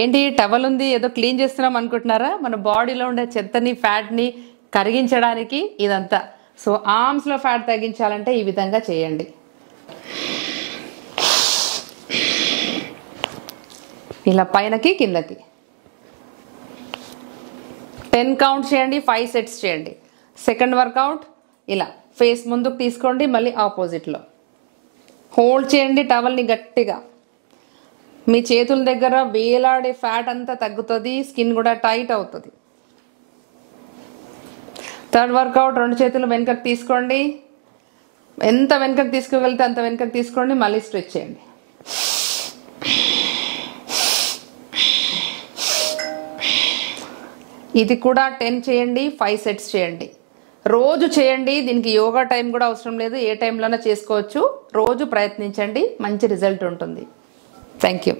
ఏంటి టవల్ ఉంది ఏదో క్లీన్ చేస్తున్నాం అనుకుంటున్నారా? మన బాడీలో ఉండే చెత్తని ఫ్యాట్ని కరిగించడానికి ఇదంతా. సో ఆర్మ్స్లో ఫ్యాట్ తగ్గించాలంటే ఈ విధంగా చేయండి. ఇలా పైనకి కిందకి 10 కౌంట్ చేయండి, 5 సెట్స్ చేయండి. సెకండ్ వర్కౌట్ ఇలా ఫేస్ ముందుకు తీసుకోండి, మళ్ళీ ఆపోజిట్లో హోల్డ్ చేయండి టవల్ని గట్టిగా. మీ చేతుల దగ్గర వేలాడే ఫ్యాట్ అంతా తగ్గుతుంది, స్కిన్ కూడా టైట్ అవుతుంది. థర్డ్ వర్కౌట్ 2 చేతులు వెనుకకు తీసుకోండి, ఎంత వెనుకకు తీసుకోగలిగితే అంత వెనుకకు తీసుకోండి, మళ్ళీ స్ట్రెచ్ చేయండి. ఇది కూడా 10 చేయండి, 5 సెట్స్ చేయండి. రోజు చేయండి, దీనికి యోగా టైం కూడా అవసరం లేదు, ఏ టైంలోనే చేసుకోవచ్చు. రోజు ప్రయత్నించండి, మంచి రిజల్ట్ ఉంటుంది. Thank you.